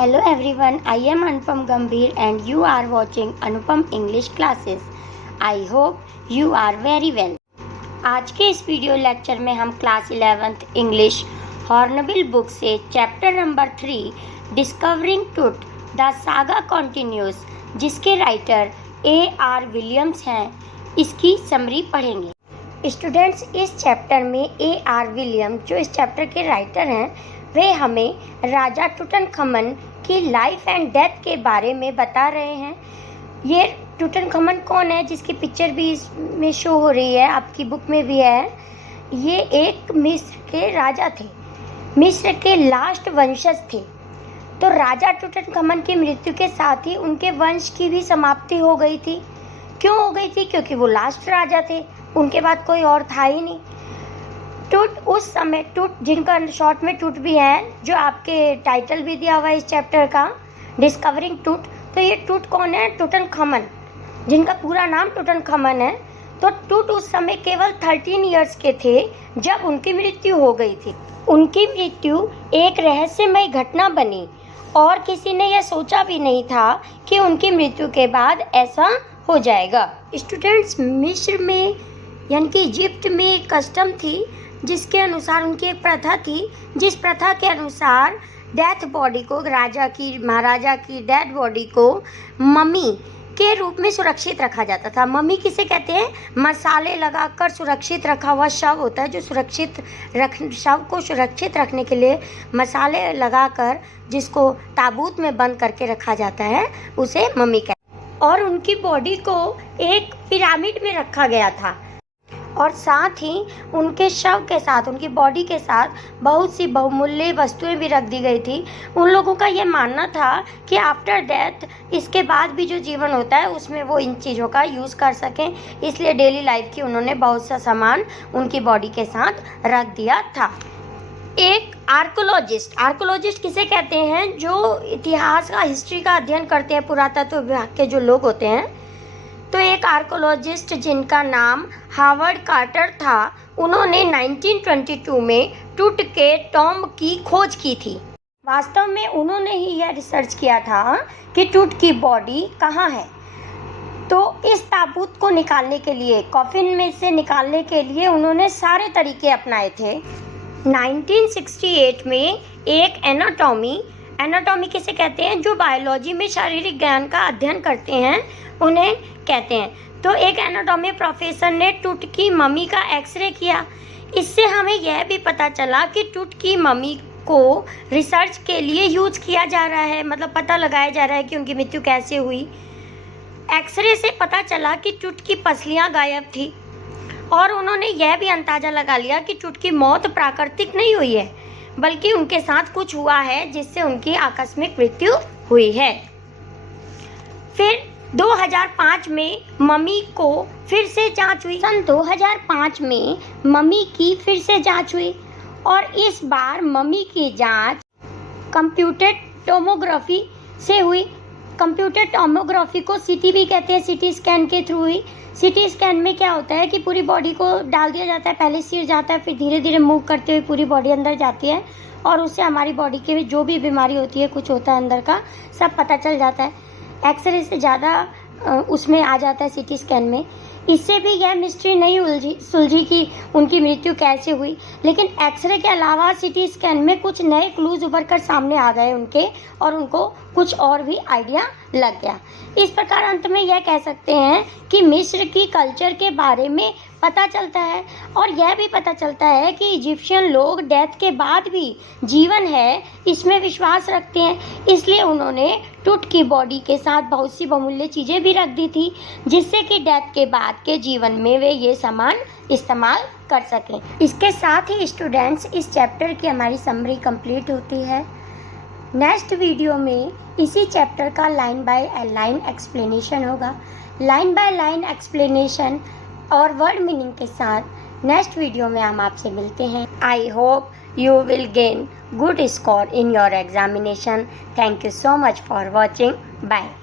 Hello everyone, I am Anupam Gambhir and you are watching Anupam English Classes. I hope you are very well. आज के इस video lecture में हम class 11th English Hornbill book से chapter number 3 discovering truth the saga continues, जिसके writer A.R. Williams हैं, इसकी summary पढ़ेंगे। स्टूडेंट्स, इस चैप्टर में A.R. विलियम्स जो इस चैप्टर के राइटर हैं, वे हमें राजा टुटनखमन की लाइफ एंड डेथ के बारे में बता रहे हैं। ये टुटनखमन कौन है, जिसकी पिक्चर भी इसमें शो हो रही है, आपकी बुक में भी है। ये एक मिस्र के राजा थे, मिस्र के लास्ट वंशज थे। तो राजा टुटनखमन की मृत्यु के साथ ही उनके वंश की भी समाप्ति हो गई थी। क्यों हो गई थी? क्योंकि वो लास्ट राजा थे, उनके बाद कोई और था ही नहीं। टूट उस समय, टूट जिनका शॉर्ट में टूट भी है, जो आपके टाइटल भी दिया हुआ है इस चैप्टर का, डिस्कवरिंग टूट। तो ये टूट कौन है? टुटनखमन, जिनका पूरा नाम टुटनखमन है। तो टूट उस समय केवल 13 इयर्स के थे जब उनकी मृत्यु हो गई थी। उनकी मृत्यु एक रहस्यमय घटना बनी और किसी ने यह सोचा भी नहीं था कि उनकी मृत्यु के बाद ऐसा हो जाएगा। स्टूडेंट्स, मिस्र में यानी कि इजिप्ट में एक कस्टम थी, जिसके अनुसार उनकी एक प्रथा थी, जिस प्रथा के अनुसार डेथ बॉडी को, राजा की, महाराजा की डेथ बॉडी को मम्मी के रूप में सुरक्षित रखा जाता था। मम्मी किसे कहते हैं? मसाले लगाकर सुरक्षित रखा हुआ शव होता है, जो शव को सुरक्षित रखने के लिए मसाले लगाकर जिसको ताबूत में बंद करके रखा जाता है, उसे मम्मी कहते हैं। और उनकी बॉडी को एक पिरामिड में रखा गया था और साथ ही उनके शव के साथ, उनकी बॉडी के साथ बहुत सी बहुमूल्य वस्तुएं भी रख दी गई थी। उन लोगों का ये मानना था कि आफ्टर डेथ, इसके बाद भी जो जीवन होता है, उसमें वो इन चीज़ों का यूज़ कर सकें, इसलिए डेली लाइफ की उन्होंने बहुत सा सामान उनकी बॉडी के साथ रख दिया था। एक आर्कोलॉजिस्ट किसे कहते हैं? जो इतिहास का, हिस्ट्री का अध्ययन करते हैं, पुरातत्व विभाग के जो लोग होते हैं। तो एक आर्कोलॉजिस्ट जिनका नाम हावर्ड कार्टर था, उन्होंने 1922 में टूट के टॉम्ब की खोज की थी। वास्तव में उन्होंने ही यह रिसर्च किया था कि टूट की बॉडी कहाँ है। तो इस ताबूत को निकालने के लिए, कॉफिन में से निकालने के लिए उन्होंने सारे तरीके अपनाए थे। 1968 में एक एनाटॉमी किसे कहते हैं? जो बायोलॉजी में शारीरिक ज्ञान का अध्ययन करते हैं, उन्हें कहते हैं। तो एक एनाटॉमी प्रोफेसर ने टूट की मम्मी का एक्सरे किया। इससे हमें यह भी पता चला कि टूट की मम्मी को रिसर्च के लिए यूज किया जा रहा है, मतलब पता लगाया जा रहा है कि उनकी मृत्यु कैसे हुई। एक्सरे से पता चला कि टूट की पसलियां गायब थी और उन्होंने यह भी अंदाजा लगा लिया कि टूट की मौत प्राकृतिक नहीं हुई है, बल्कि उनके साथ कुछ हुआ है जिससे उनकी आकस्मिक मृत्यु हुई है। फिर 2005 में मम्मी को फिर से जांच हुई। सन 2005 में मम्मी की फिर से जांच हुई और इस बार मम्मी की जांच कंप्यूटर टोमोग्राफी से हुई। कंप्यूटर टोमोग्राफी को सीटी भी कहते हैं, सीटी स्कैन के थ्रू हुई। सीटी स्कैन में क्या होता है कि पूरी बॉडी को डाल दिया जाता है, पहले सिर जाता है, फिर धीरे धीरे मूव करते हुए पूरी बॉडी अंदर जाती है और उससे हमारी बॉडी के जो भी बीमारी होती है, कुछ होता है अंदर का, सब पता चल जाता है। एक्सरे से ज़्यादा उसमें आ जाता है सीटी स्कैन में। इससे भी यह मिस्ट्री नहीं सुलझी कि उनकी मृत्यु कैसे हुई, लेकिन एक्सरे के अलावा सीटी स्कैन में कुछ नए क्लूज उभर कर सामने आ गए उनके, और उनको कुछ और भी आइडिया लग गया। इस प्रकार अंत में यह कह सकते हैं कि मिस्र की कल्चर के बारे में पता चलता है और यह भी पता चलता है कि इजिप्शियन लोग डेथ के बाद भी जीवन है, इसमें विश्वास रखते हैं। इसलिए उन्होंने टूट की बॉडी के साथ बहुत सी बहुमूल्य चीज़ें भी रख दी थी, जिससे कि डेथ के बाद के जीवन में वे ये सामान इस्तेमाल कर सकें। इसके साथ ही स्टूडेंट्स, इस चैप्टर की हमारी समरी कंप्लीट होती है। नेक्स्ट वीडियो में इसी चैप्टर का लाइन बाय लाइन एक्सप्लेनेशन होगा। लाइन बाय लाइन एक्सप्लेनेशन और वर्ड मीनिंग के साथ नेक्स्ट वीडियो में हम आपसे मिलते हैं। I hope you will gain good score in your examination. Thank you so much for watching. Bye.